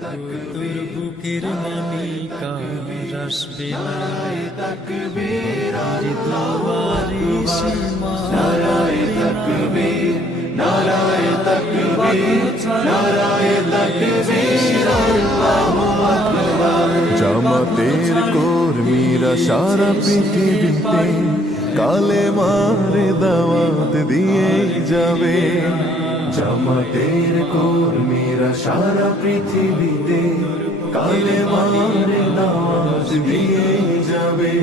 তোর বুকের মানিকা আসবে না। আরে দুয়ারে সীমা জামাতের কর্মীরা সারা পৃথিবীতে কালে মারে দাওয়াত দিয়ে যাবে। জামাতের কর্মীরা সারা পৃথিবীতে কালে মারে দাওয়াত দিয়ে যাবে।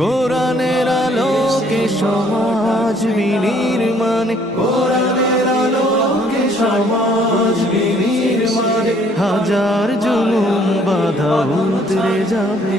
কোরআনের আলোকে সমাজ বিনির্মাণ, কোরআনের আলোকে সমাজ বিনির্মাণ। হাজার জুলুম বাধা উতরে যাবে।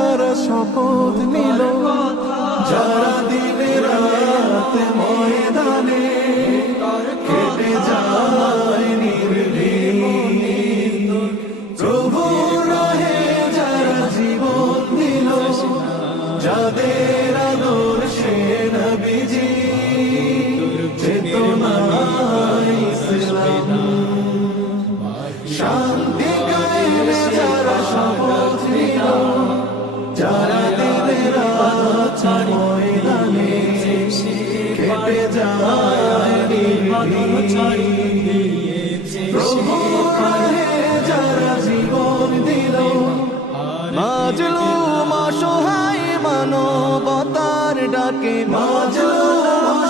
যারা শপথ নিল। যারা দিনে রাতে ময়দানে রাত ময়দানে কেটে যায় নির্ভীক। প্রভু রাহে যারা জীবন দিল মানবতার ডাকে মাজলুম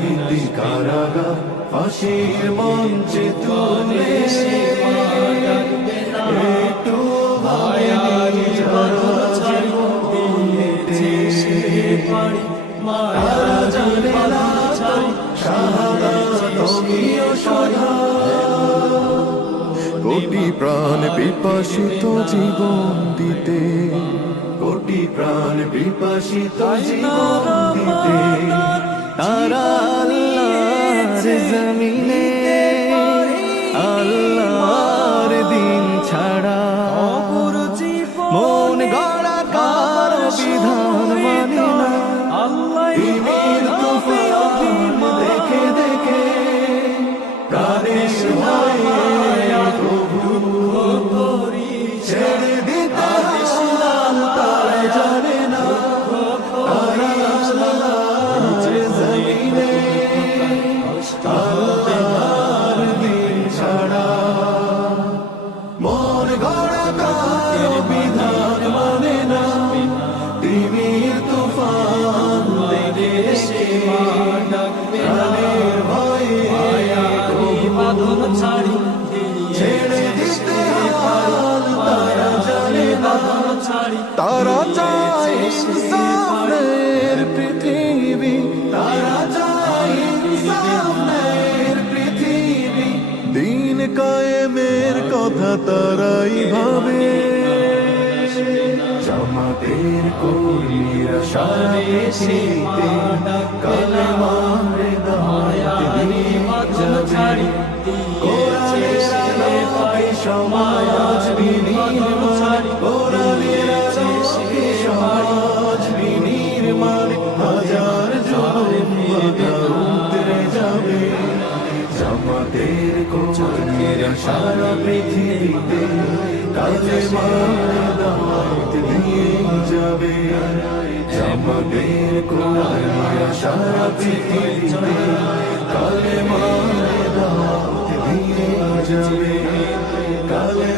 ভীতি কারাগার, ফাঁসির মঞ্চে তুলে একটু সদা কোটি প্রাণ বিপাসিত জীবন দিতে, কোটি প্রাণ বিপাসিত জীবন দিতে। বিধান মানে তিমির তারা চায় সামনের পৃথিবী। তারা চায় সামনের পৃথিবী। দিন কায়েমের কথা তারাই ভাবে। জামাতের কর্মীরা সারা পৃথিবীতে কালেমারে দাওয়াত দিয়ে যাবে কোরআনের আলোকে সমাজ বিনির্মাণ বাধা উতরে যাবে। জামাতের কর্মীরা সারা পৃথিবীতে মার দাওয়াত দিয়ে যাবে। আমাদের কোরআন সারা পৃথিবীতে কালে দাওয়াত দিয়ে যাবে। কালে